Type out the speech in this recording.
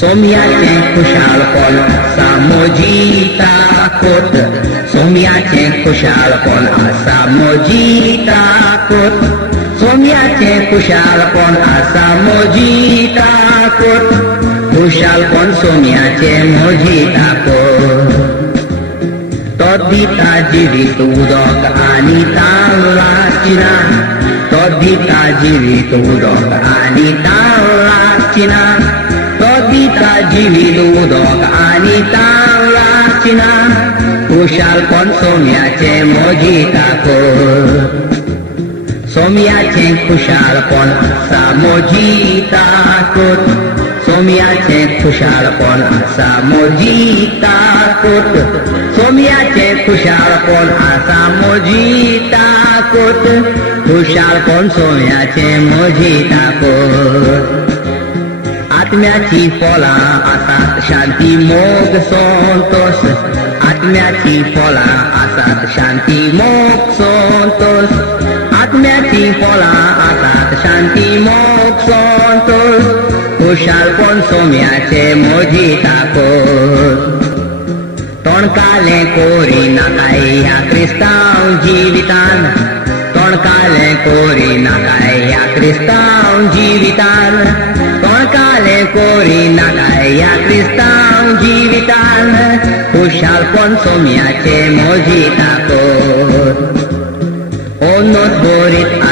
सोम्याचे खुशालपण सामोजीता कोत, सोम्याचे खुशालपण सामोजीता कोत, सोम्याचे खुशालपण सामोजीता कोत, खुशालपण सोम्याचे मोजीता कोत. तो दिता जिवीत उदक आनी तान वाचिना, तो दिता जिवीत उदक आनी तान वाचिना, तो दिता जिवीत उदक आनी तान वाचिना, खुशालपण सोम्याचे मोजीता कोत. सोम्याचे खुशालपण सामोजीता कोत, सोम्याचे खुशालपण सामोजीता कोत, सोम्याचे खुशालपण सामोजीता कोत, खुशालपण सोम्याचे मोजीता कोत. आत्म्याची फळां आसात शांती मोग संतोष, आत्म्याची फळां आसात शांती मोग संतोष, आत्म्याची फळां आसात शांती मोग संतोष, खुशालपण सोम्याचे मोजीता कोत. तोणकाले कोरी नाकाय ह्या क्रिस्तांव जिवितान, तोणकाले कोरी नाकाय ह्या क्रिस्तांव जिवितान, तोणकाले कोरी नाकाय ह्या क्रिस्तांव जिवितान, खुशालपण सोम्याचे मोजीता कोत. ओनोत बोरीत